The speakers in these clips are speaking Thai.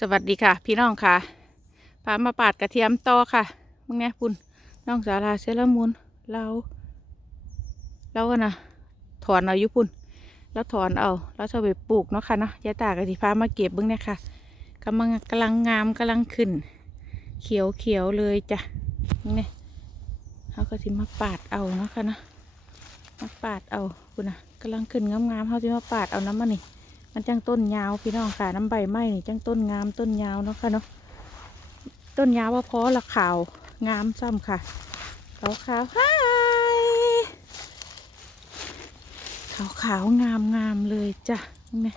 สวัสดีค่ะ พี่น้องค่ะพามาปาดกระเทียมต่อค่ะมึงเนี่ยปุ่นน้องสาราเซรามูลเราเราอะนะถอนเอายู่ปุ่นแล้วถอนเอาแล้วจะไปปลูกเนาะค่ะเนาะยายตากระติพามาเก็บเบึ้งเนี่ยค่ะกำลังกำลังงามกำลังขึ้น เขียวเขียวเลยจ้ะนี่เนี่ยเขาก็สิมาปาดเอาเนาะค่ะเนาะมาปาดเอาปุ่นนะกำลังขึ้นงามๆเขาสิมาปาดเอาน้ำมันนี่ มันจังต้นยาวพี่น้องค่ะน้ำใบไม้นี่จังต้นงามต้นยาวเนาะค่ะเนาะต้นยาวว่าพราะละขาวงามซ้ำค่ะขาวขาวๆฮายขาวขาวงามงามเลยจ้ะนี่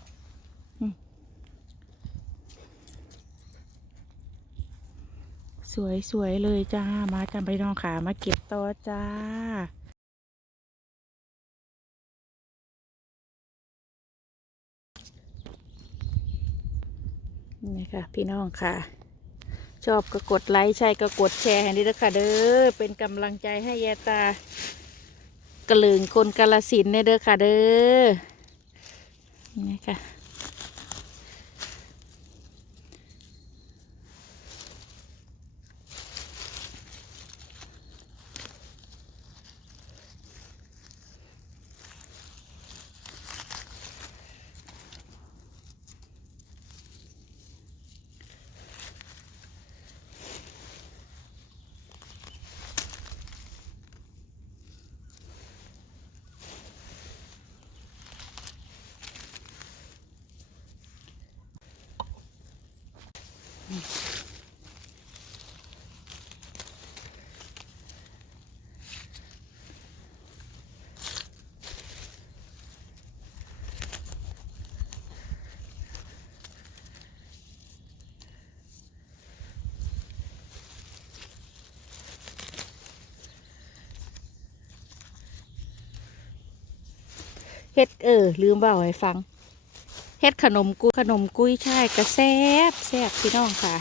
สวยสวยเลยจ้ามาจำไปน้องขามาเก็บต่อจ้า นี่ค่ะ พี่น้องค่ะ ชอบก็กดไลค์ใช่ก็กดแชร์ให้ด้วยนะคะเด้อเป็นกำลังใจให้ยายตากระลึงคนกาลสินเนี่ยเด้อค่ะเด้อนี่ค่ะ เฮ็ดเออ ลืมเบาให้ฟัง ฮ็ดขนมกุ้ยขนมกุ้ยช่ายกระแซบแซบพี่น้องค่ะ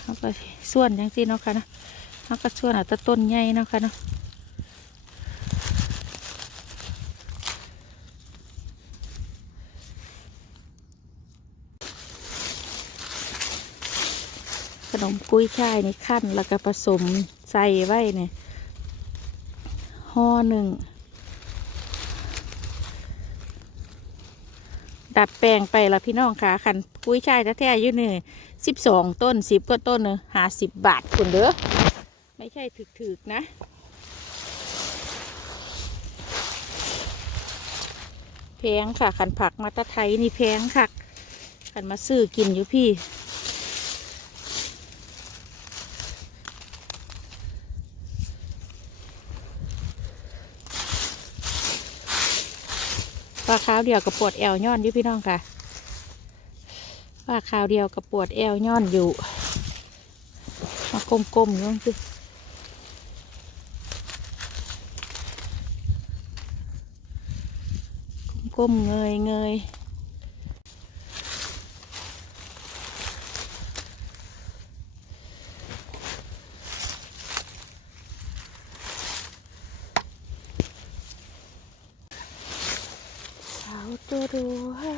เขาก็ส่วนจังสิเนาะค่ะนะเขาก็ส่วนอาแตะต้นใหญ่เนาะค่ะเนาะขนมกุ้ยช่ายนี่ขั้นแล้วก็ผสมใส่ไว้เนี่ยห่อหนึ่ง ดัดแปลงไปละพี่น้องค่ะขันกุ้ยช่ายแท้ๆอยู่นี่สิบสองต้นสิบก็ต้นเนอะหาสิบบาทคุณเด้อไม่ใช่ถึกๆนะ แพงค่ะขันผักมาตะไทยนี่แพงค่ะขันมาซื้อกินอยู่พี่ ว่าข้าวเดียวกับปวดแอวย่อนอยู่พี่น้องค่ะ ว่าข้าวเดียวกับปวดแอวย่อนอยู่ มากลมๆอยู่สิก้มๆเงยเงยสาวตัวดูฮะ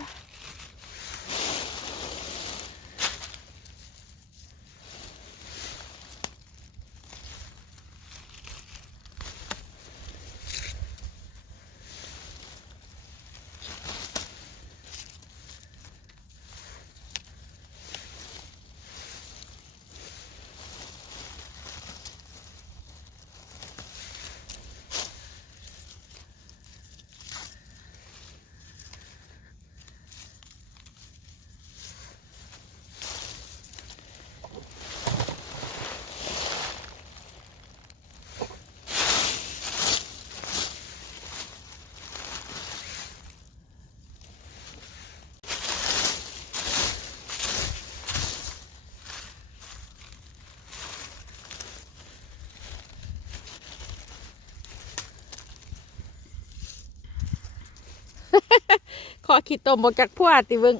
ขอขีดตมบอกจากพวดติเบิง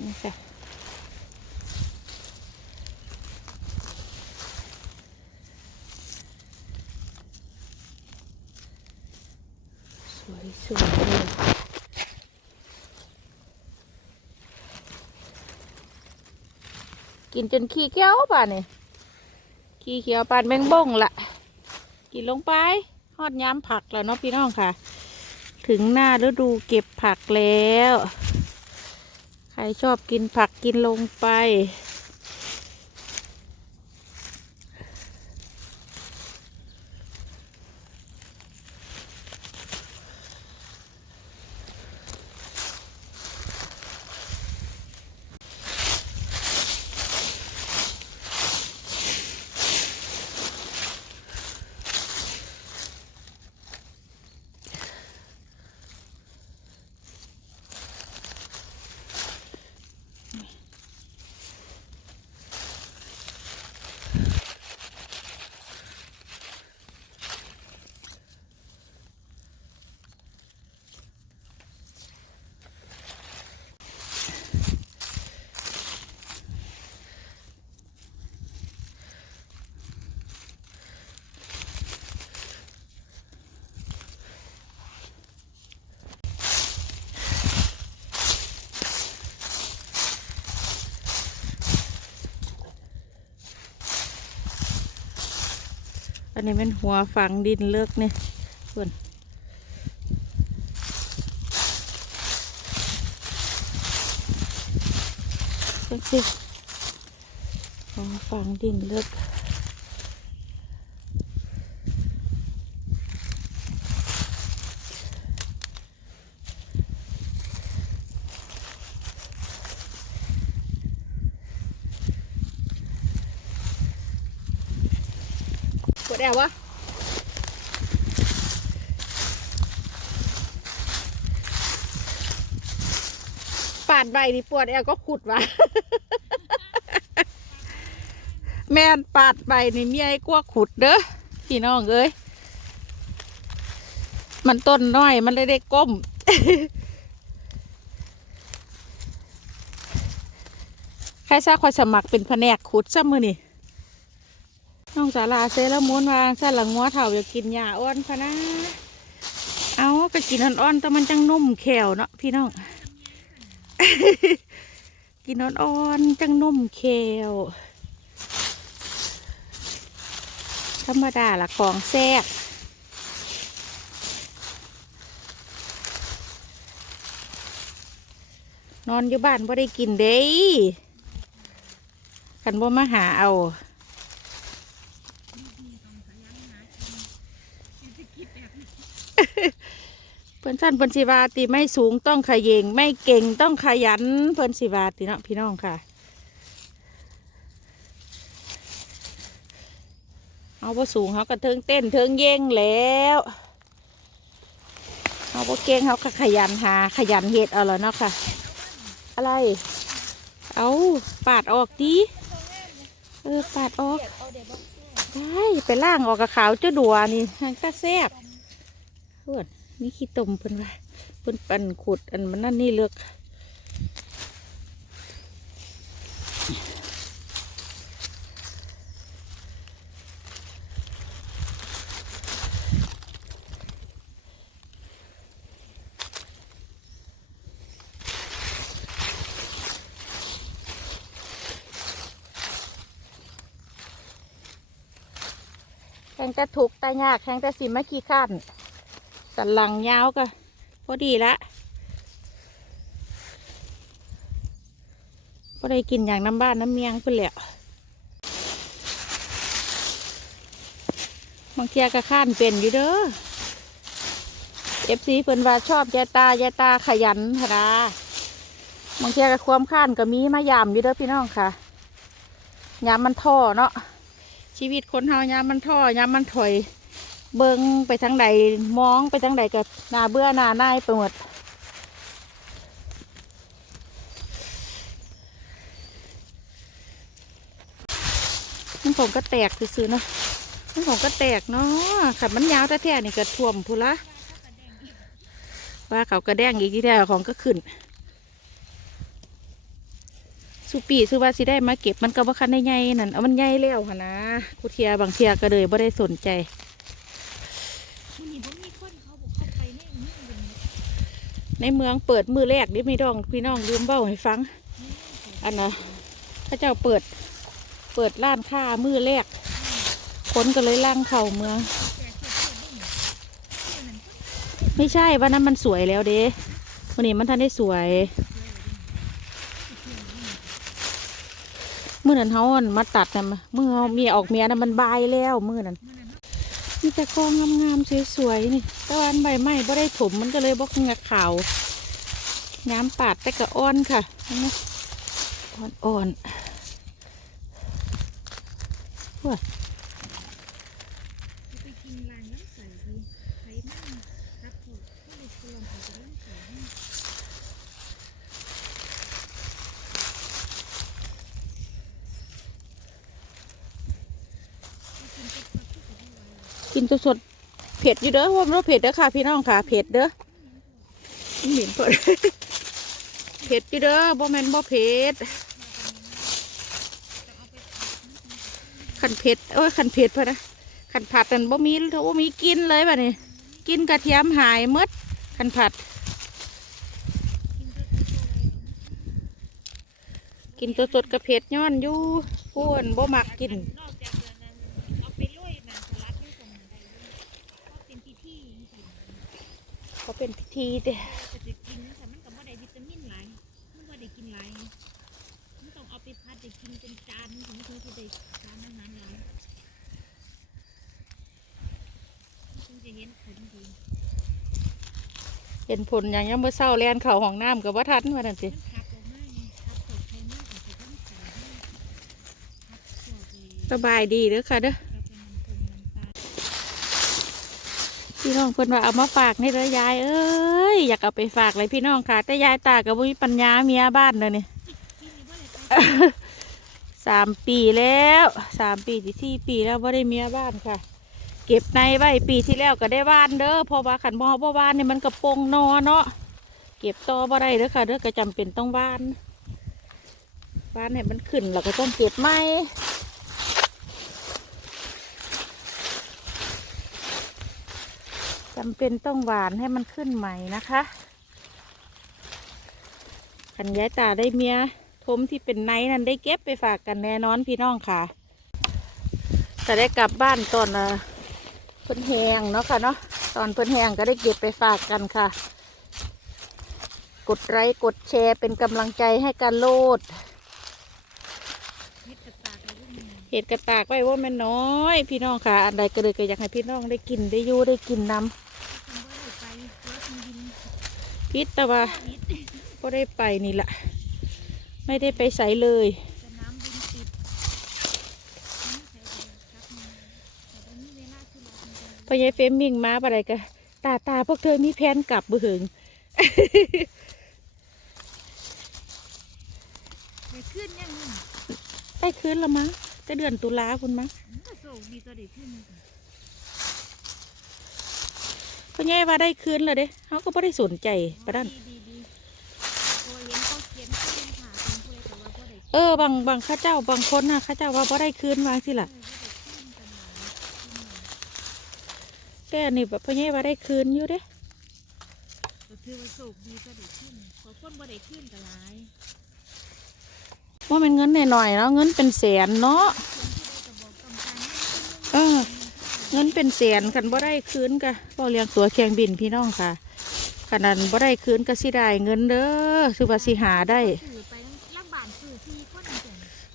นี่ค่ะสวยสวยเลยกินจนขี้เกียวป่ะนี่ขี้เกียวปานแมงบ้งละกินลงไปฮอดย้ำผักแล้วเนาะพี่น้องค่ะ ถึงหน้าฤดูเก็บผักแล้ว ใครชอบกินผักกินลงไป อันนี้เป็นหัวฝังดินเลิกเนี่ยส่วนสักสิหัวฝังดินเลิกปวดแอววะ ปาดใบนี่ปวดแอวก็ขุดวะแม่นปาดใบนี่เมียไอ้กลัวขุดเด้อพี่น้องเอ้ยมันต้นน้อยมันเลยได้ก้ม ใครทราบคอยสมัครเป็นแผนกขุดซ้ำมือนี่น้องสาลาเซแล้วม้วนวางซะหลังงัวเถ่าอยากกินหญ้าอ้อนพะนะ เอาก็กินอ่อนๆแต่มันจังนุ่มแขวเนาะพี่น้อง กินอ่อนๆจังนุ่มเควธรรมดาละของแซ่บนอนอยู่บ้านบ่ได้กินเด้ขันบ่มาหาเอา พิ่นสั้นเพิ่นสิวาติไม่สูงต้องขยเยงไม่เก่งต้องขยันเพิ่นสิวาติเนาะพี่น้องค่ะ เอาบ่สูงเขาก็เทิงเต้นเทิงเย่งแล้วเอาบ่เก่งเขาก็ขยันหาขยันเฮ็ดเอาแล้วเนาะค่ะ อะไร เอาปาดออกดิเออปาดออกได้ไปล่างออกกับขาวเจ้าดัวนี่หังตาแซบเพื่อน นี่ขี้ตมเพิ่นว่าเพิ่นปั่นขุดอันมันนั่นนี่เลือกแข่งแต่ถูกแต่ยากแข่งแต่สิมาขี้ขั้น สันหลังยาวก็พอดีละพอได้กินอย่างน้ำบ้านน้ำเมียงเพิ่นแหละบางเทียก็ข้านเป็นอยู่เด้อเอฟซีเพิ่นว่าชอบยายตายายตาขยันธดาบางเทียก็ความข้านก็มีมายามอยู่เด้อพี่น้องค่ะยามมันท่อเนาะชีวิตคนเฮายามมันท่อยามมันถอย เบิงไปทางใดมองไปทางใดก็หนาเบื่อหนาหน่ายไปหมดมันผมก็แตกซื้อๆเนาะมันผมก็แตกเนาะขับมันยาวแท้ๆนี่ก็ท่วมพูละว่าเขากระแดงอีกที่แท้ของก็ขึ้นสุปีสุว่าสิได้มาเก็บมันก็บ่คันได้ใหญ่นั่นเอามันใหญ่แล้วหนนะกูเทียบางเทียก็เลยบ่ได้สนใจ มันนี่บ่มีคนเขาบอกเข้าไปในเมืองเลย ในเมืองเปิดมือแรกนี่มีดองพี่น้องลืมเบ้าให้ฟัง อันนะพระเจ้าเปิด เปิดร้านค้ามือแรกคนก็เลยล่างเข่าเมือง ไม่ใช่วันนั้นมันสวยแล้วเด้วันนี้มันทันได้สวยมื่อนั้นเขาอั่นมาตัดนะมื่อเมียออกเมียนะมันบายแล้วมื่อนั้นมีแต่กองงามๆสวยๆนี่ ตะวันใบไม้บ่ได้ถมมันก็เลยบ่งักขาวงามปาดแต่กะอ่อนค่ะเห็นไหมอ่อนอ่อนๆว้ากินสด เผ็ดอยู่เด้อว่ามันเผ็ดเด้อค่ะ พี่น้องค่ะเผ็ดเด้อหม็นเปิดเผ็ดอยู่เด้อบ่แมนบ่เผ็ดขันเผ็ดเอ้ยขันเผ็ดพะนะขันผัดนั่นบ่มีบ่มีกินเลยบัดนี้กินกระเทียมหายมดขันผัด กินสดกระเผ็ดย้อนอยู่พูนบ่มักกินเอาไปลุยน้ำสลัดด้วยตรงนั้นได้เลยก็เป็นพิธีจริงๆ เขาเป็นพิธีเด้ก็จะกินแต่มันก็บ่ได้วิตามินหลายมันบ่ได้กินหลายมันต้องเอาไปพัดได้กินเป็นจานถึงจะได้สารอาหารหลายถึงจะเห็นผลดีเห็นผลอย่างยังเมื่อเศร้าแลนเข่าห้องน้ำกับว่าทันว่านั่นสิมันขันนี้สบายดีเด้อค่ะเด้อ เราเป็นน้ำปรุงน้ำตาล พี่น้องเพิ่นว่าเอามาฝากนี่เด้อยายเอ้ยอยากเอาไปฝากเลยพี่น้องค่ะ แต่ยายตากับมีปัญญาเมียบ้านเลยนี่ที่นี่บ่ได้ไปสามปีแล้วสามปีที่ที่ปีแล้วว่าได้เมียบ้านค่ะ เก็บในไว้ปีที่แล้วก็ได้บ้านเด้อเพอว่าขันบ่บ่บ้านเนี่ยมันกระโปงนอเนาะเก็บต่อบ่ได้เด้อค่ะเด้อก็จำเป็นต้องบ้านบ้านให้มันขึ้นเราก็ต้องเก็บไม้ จำเป็นต้องหวานให้มันขึ้นใหม่นะคะขันย้ายตาได้เมียทมที่เป็นไนนั้นได้เก็บไปฝากกันแน่นอนพี่น้องค่ะ แต่ได้กลับบ้านตอนเพิ่นแหงเนาะค่ะเนาะตอนเพิ่นแหงก็ได้เก็บไปฝากกันค่ะ กดไลค์กดแชร์เป็นกำลังใจให้กันโลดเฮ็ดการะรุ่มเห็ดกระตากไว้ว่าม่นน้อย พี่น้องค่ะ อันใดก็เลยก็อยากให้พี่น้องได้กินได้ยู่ได้กินน้ำบ่ได้ไปรถมันดินำ พิษแต่ว่าก็ได้ไปนี่แหละไม่ได้ไปใสเลยพอยายเฟมมิ่งมาอะไรก็ตาตาพวกเธอมีแผนกลับบ่เหิงไปขึ้นยังนี่ได้คืนละมั้งจะเดือนตุลาคุณมั้งโศกดีตัวเด็กขึ้น พ่อใหญ่ว่าได้คืนเลยเด้เขาก็ไม่ได้สนใจประดันดีดีดีโอ้ยเห็นเขาเขียนเขาเขียนผ่าเป็นผู้ใดแต่ว่าผู้ใดเออบางบางข้าเจ้าบางคนนะข้าเจ้าว่าบ่ได้คืนมาสิล่ะเออผู้ใดขึ้นกันหลายขึ้นหลายแกนี่แบบพ่อใหญ่ว่าได้คืนอยู่เด้ก็ถือว่าโศกดีตัวเด็กขึ้นขอคนบ่ได้ขึ้นกันหลายว่ามันเงินหน่อยๆเนาะเงินเป็นแสนเนาะ เงินเป็นแสนคันบ่ได้คืนก็บ่เลี้ยงตัวแข่งบินพี่น้องค่ะขนาดบ่ได้คืนก็สิได้เงินเด้อคือว่าสิหาได้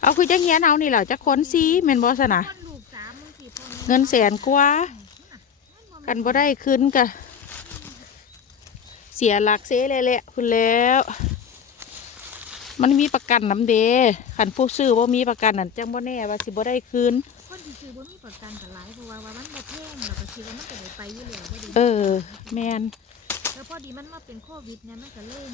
เอาคือจังเฮียนเอานี่แหละจักคนซีแม่นบ่ซะนะเงินแสนกว่ากันบ่ได้คืนก็เสียหลักเสียเลยแหละคุณแล้ว มันมีประกันน้ำเดขันผู้ซื้อว่ามีประกันนั่นจังบ่แน่ว่าสิบ่ได้คืน คนที่ซื้อบ่มีประกันกันหลายเพราะว่าว่ามันบ่แพงแล้วก็คิดว่ามันก็ได้ไปอยู่แล้วบ่ได้เออ แมนแล้วพอดีมันมาเป็นโควิดเนี่ยมันก็เลย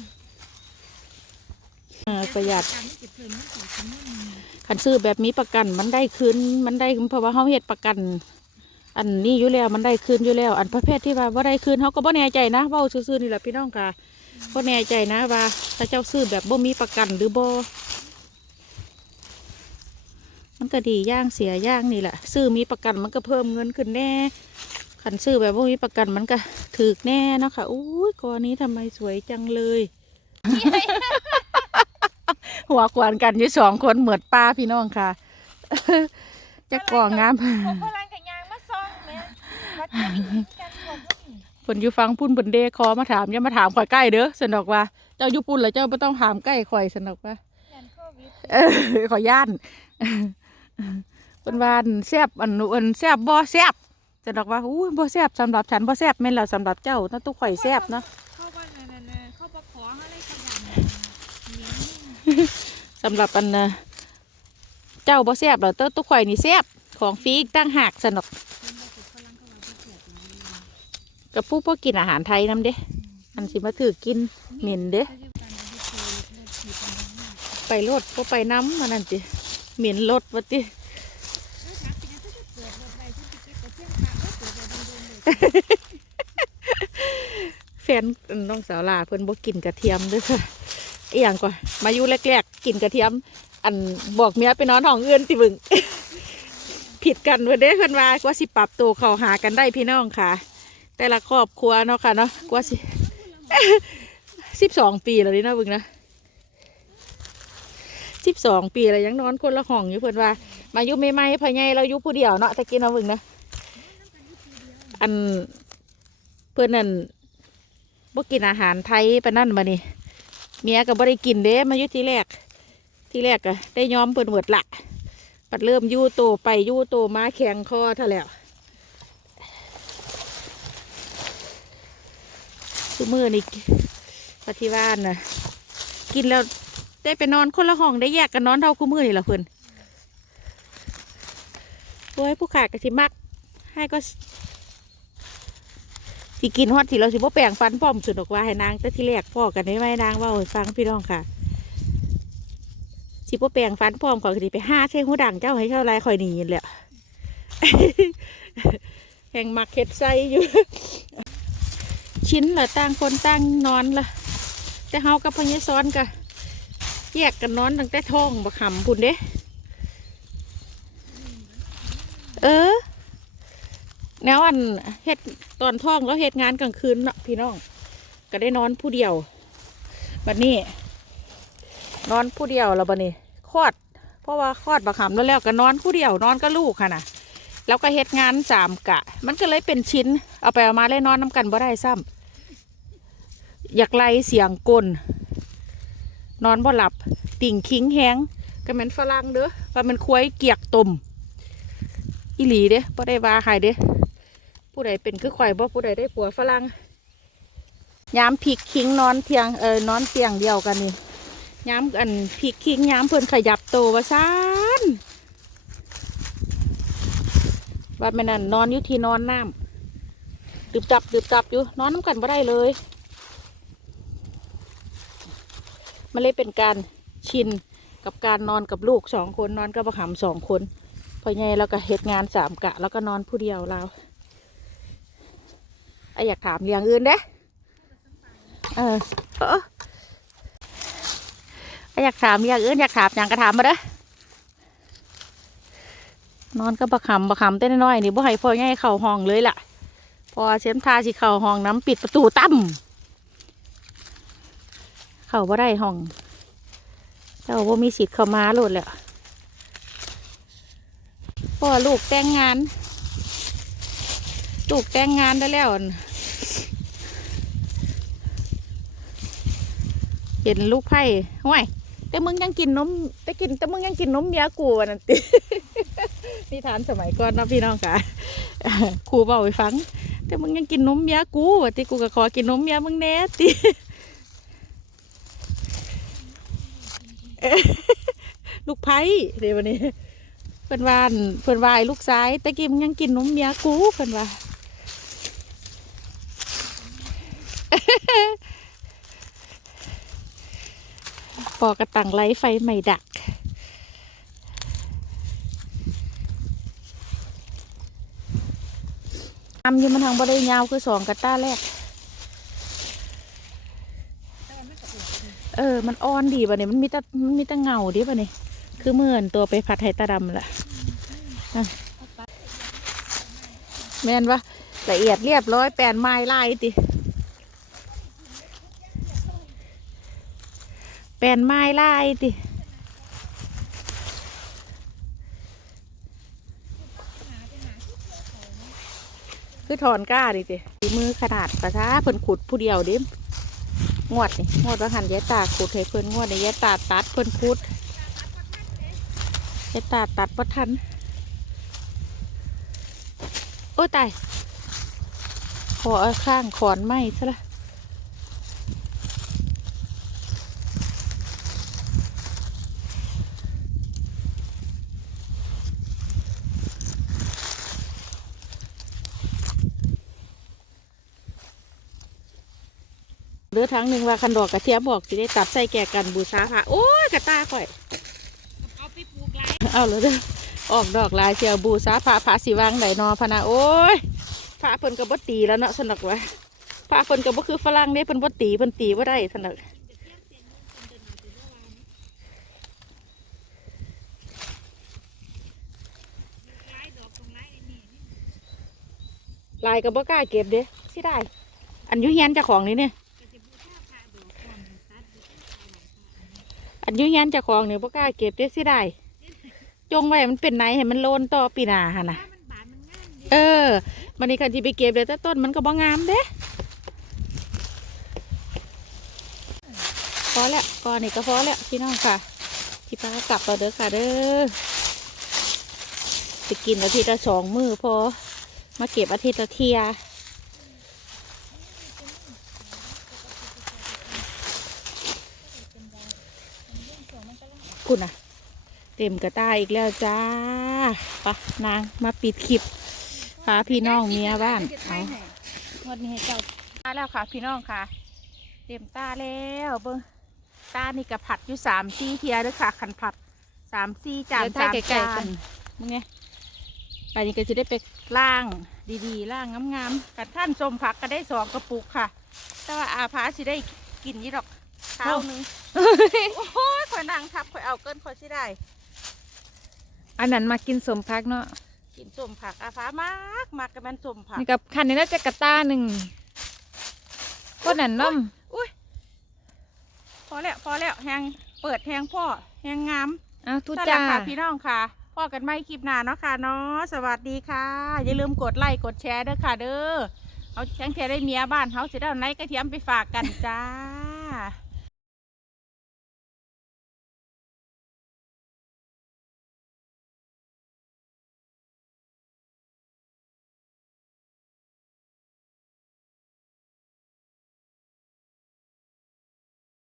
เออประหยัดการมันจะเพิ่มมันสิขึ้นนิดนึงขันซื้อแบบมีประกันมันได้คืนมันได้เพราะว่าเขาเฮ็ดประกัน อันนี้อยู่แล้วมันได้คืนอยู่แล้ว อันประเภทที่ว่าบ่ได้คืนเขาก็บ่แน่ใจนะเว้าซื่อๆนี่แหละพี่น้องค่ะบ่แน่ใจนะว่าถ้าเจ้าซื้อแบบบ่มีประกันหรือบ่ มันก็ดีย่างเสียย่างนี่แหละซื้อมีประกันมันก็เพิ่มเงินขึ้นแน่ขันซื้อแบบว่ามีประกันมันก็ถือแน่นะคะอุ้ยกอนี้ทำไมสวยจังเลย หัวขวานกันอยู่สองคนเหมือดป้าพี่น้องค่ะจะก่องามผมพลังยางมาซองแม่วัดจะมีกันหมดนี่ผลอยู่ฟังพุ่นบนเดคอมาถามอย่ามาถามข่อยใกล้เด้อสนอกว่า เจ้าอยู่ปุ่นแล้วเจ้าไม่ต้องถามใกล้ข่อยสนอกว่ายันโควิดเออขอย่าน เป็นวานแซบอันนู้นอันแซบบ่แซบจะดอกว่าอู้บ่แซบสำหรับฉันบ่แซบแม่นแล้วสำหรับเจ้าถ้าตุกข่อยแซบเนาะเข้าบ้านเนั่นๆๆเข้าปะขออะไรขยันเหนียวนิ่มสำหรับอันนะเจ้าบ่แซบแล้วเต้าตุกข่อยนี่แซบของฟรีกตั้งหากสนดอกกับผู้พวกกินอาหารไทยนํเด้อันสิมาถือกินเหม็นเด้ก็อยู่กันบ่เคยบ่ขี่กันนั่นไปน้ำมันนั่นติ เหม็นรถว่าติแล้วถามเป็นยังไงถ้าจะเปิดรถไว้ที่จะเก็บกระเทียมค่ะก็เปิดไว้โดนๆเลยแฟนน้องสาวลาเพิ่นบ่กินกระเทียมด้วยค่ะอีหยังก่อนมาอยู่แรกๆกินกระเทียม อันบอกเมียไปนอนห้องอื่นติบึงผิดกันว้ยเด้เพิ่นว่ากว่าสิปรับตัวเข้าหากันได้พี่น้องค่ะ แต่ละครอบครัวเนาะค่ะเนาะกว่าสิสิบสองปีแล้วนี่นะบึงนะ สิบสองปีแล้วยังนอนคนละห้องอยู่เพิ่อนว่า มาอยู่ใหม่พ่อใหญ่เราอยู่ผู้เดียวเนาะตะกี้เนาเบึงนะอันเพิ่อนนั่นบ่กินอาหารไทยไปนั่นมานี่เมียก็บ่ได้กินเด้มาอยู่ทีแรก ทีแรกก็ได้ยอมเพิ่นเวิดละปัดเริ่มยู่โตไปยู่โตมาแข็งคอเท่าแล้วทุกมือนี่ปฏิวานนะกินแล้ว ได้ไปนอนคนละห้องได้แยกกันนอนเท่าคู่มือนี่ละเพิ่อนโอ้ยผู้ขายกะสิมัก ให้ก็สิกินฮอดที่เราสิบ่แปลงฟันพร้อมสุดดอกว่าให้นางแต่ที่แรกพ่อกันได้ไหมนางว่าให้ฟังพี่น้องค่ะสิบ่แปลงฟันพร้อมข่อยสิไปห้าเท่งหูดังเจ้าให้เท่าไรข่อยหนีแหละแห่งมักเข็ดใส่อยู่ ชิ้นละต่างคนต่างนอนละแต่เฮากับพญซ้อนก็ แยกกันนอนตั้งแต่ท้องบักหำพุ่นเด้ เออ แนวอันเฮ็ดตอนท้องแล้วเฮ็ดงานกลางคืนเนาะพี่น้อง ก็ได้นอนผู้เดียวบัดนี้ นอนผู้เดียวแล้วบัดนี้คลอด เพราะว่าคลอดบักหำแล้วแล้วก็นอนผู้เดียวนอนกับลูกค่ะนะแล้วก็เฮ็ดงานสามกะ มันก็เลยเป็นชิ้น เอาไปเอามาเลยนอนน้กันบ่ได้ซ้ำอยากไล่เสียงกล นอนบ่หลับ ติ่งคิงแหงก็เหม็นฝรั่งเด้อว่ามันควายเกียกตมอีหลีเด้บ่ได้ว่าใครเด้ผู้ใดเป็นคือข่อยบ่ผู้ใดได้ผัวฝรั่งยามผิกคิงนอนเพียงเออนอนเตียงเดียวกันนี่ย้ำอันพริกคิงย้ำเพิ่นขยับโตว่าซานว่าแม่นั่นนอนอยู่ที่นอนน้ำดืบจับดืบจับอยู่นอนน้ำกันบ่ได้เลย มันเลยเป็นการชินกับการนอนกับลูกสองคนนอนกับประหำสองคนพอไงแล้วก็เหตุงานสามกะ แล้วก็นอนผู้เดียวเราไออยากถามเรื่องอื่นเด้เออเออยากถามอยากอื้นอยากถามอย่างกระถามมาเด้อนอนก็บะคำบะคำเต้นน้อยนี่บ่ให้พ่อใหญ่เข้าห้องเลยล่ะ พอเชมทาสิเข้าห้องน้ำปิดประตูตั้ม เข้าบ่ได้ห้องเจ้าบ่มีสิทธิ์เข้ามาโลดแหละพ่อลูกแต่งงาน ลูกแต่งงานได้แล้วเห็นลูกไผ่ห่วยแต่มึงยังกินนมแต่กินแต่มึงยังกินนมเมียกูวะนั่นตินิทานสมัยก่อนนะพี่น้องค่ะครูเบาไปฟัง แต่มึงยังกินนมเมียกูวะติกูก็ขอกินนมเมียมึงแน่ติ ลูกไผ่เดี๋ยววันนี้ เพิ่อนวานเพิ่อนวายลูกซ้ายต่กี้มึงยังกินนมเมียกูเพิ่อนว่าปอกระตังไล่ไฟไม่ดัก ทำอยังมันทางบ่ได้ยาวคือสองกระต้าแรก เออ มันอ่อนดีป่ะเนี่ยมันมีแต่มันมีแต่เงาดิป่ะเนี่ยคือเหมือนตัวไปผัดไทยตาดำละอะแม่นวะละเอียดเรียบร้อยแปลนไม้ลายติแปลนไม้ลายติคือถอนก้าดิติมือขนาดประช้าเพิ่นขุดผู้เดียวเดิ งวดนี่งวดว่าหันยายตาขูดให้เพิ่นงวดในยายตาตัดเพิ่นพุดยายตาตัดบ่ทัน โอ้ตายขอข้างขอนไม้ซะละ เหลือทั้งหนึ่งว่าคันดอกกระเทียมบอกสิได้ตัดใส่แก่กันบูชาพระโอ้ยกระตาข่อย เอาไปปลูกหลายเอาเลยเด้อออกดอกลายเชียวบูซาพระพระสิวางไหนนอพะนะโอ้ยพระเพิ่นก็บ่ตีแล้วเนาะสนุกวะพระเพิ่นก็บ่คือฝรั่งเด้เพิ่นบ่ตีเพิ่นตีบ่ได้สนุกหลายดอกตรงหลายนี่นี่ลายก็บ่กล้าเก็บเด้สิได้ อันอยุเฮียนเจ้าของนี่เนี่ย ก็จะบูชาพระดอกก่อนตัดอยู่ที่เอาไว้ พระอันนี้อันอยุเฮียนเจ้าของนี่บ่กล้าเก็บเด้สิได้จงไว้มันเป็นไหนให้มันโลนต่อปีหน้าหั่นน่ะถ้ามันบานมันงามดีเออมันนี่คันที่ไปเก็บเดี๋ยวแต่ต้นมันก็บ่งามเด้พอแล้วก่อนนี่ก็พอแล้วพี่น้องค่ะที่ป้ากลับเราเด้อค่ะเด้อจะกินอาทิตย์ละสองมือพอมาเก็บอาทิตย์ละเทีย คุณน่ะเต็มกระตายอีกแล้วจ้าปะนางมาปิดคลิปพาพี่น้องเมียบ้านเอางวดนี้ให้เจ้าตาแล้วค่ะ พี่น้องค่ะ เต็มตาแล้วเบิ้งตานี่กระผัดอยู่สามซี่เทียเด้วยค่ะ ขันผัดสามซี่จานเดี๋ยวถ่าสายมใกล้จาๆกันนมึงไงไปนี่ก็จะได้ไปล่างดีๆล่างงามๆกันท่านสมผักก็ได้สองกระปุกค่ะ แต่ว่าอาพาสิได้กินยี่ดอก เช้าหนึงโอ้ยข่อยนางทับข่อยเอาเกินข่อยสิได้ อันนั้นมากินสมพักเนาะกินสมผักอาฟ้ามากมากกับแม่นสมผัก นี่กับคันนี้น่าจะกระต้าหนึ่งก็นั่นเน้พอแล้วพอแล้วแหงเปิดแหงพ่อแหงงามำอ้าวทุนั่นแหจ้าละค่ะพี่น้องค่ะ พ่อกันไม่คลิปหน้าเนาะค่ะเนาะสวัสดีค่ะ อย่าลืมกดไลค์กดแชร์เด้อค่ะเด้อเอาแข้งแค่ได้เมียบ้านเขาจะได้เอาไหนกระเทียมไปฝากกันจ้า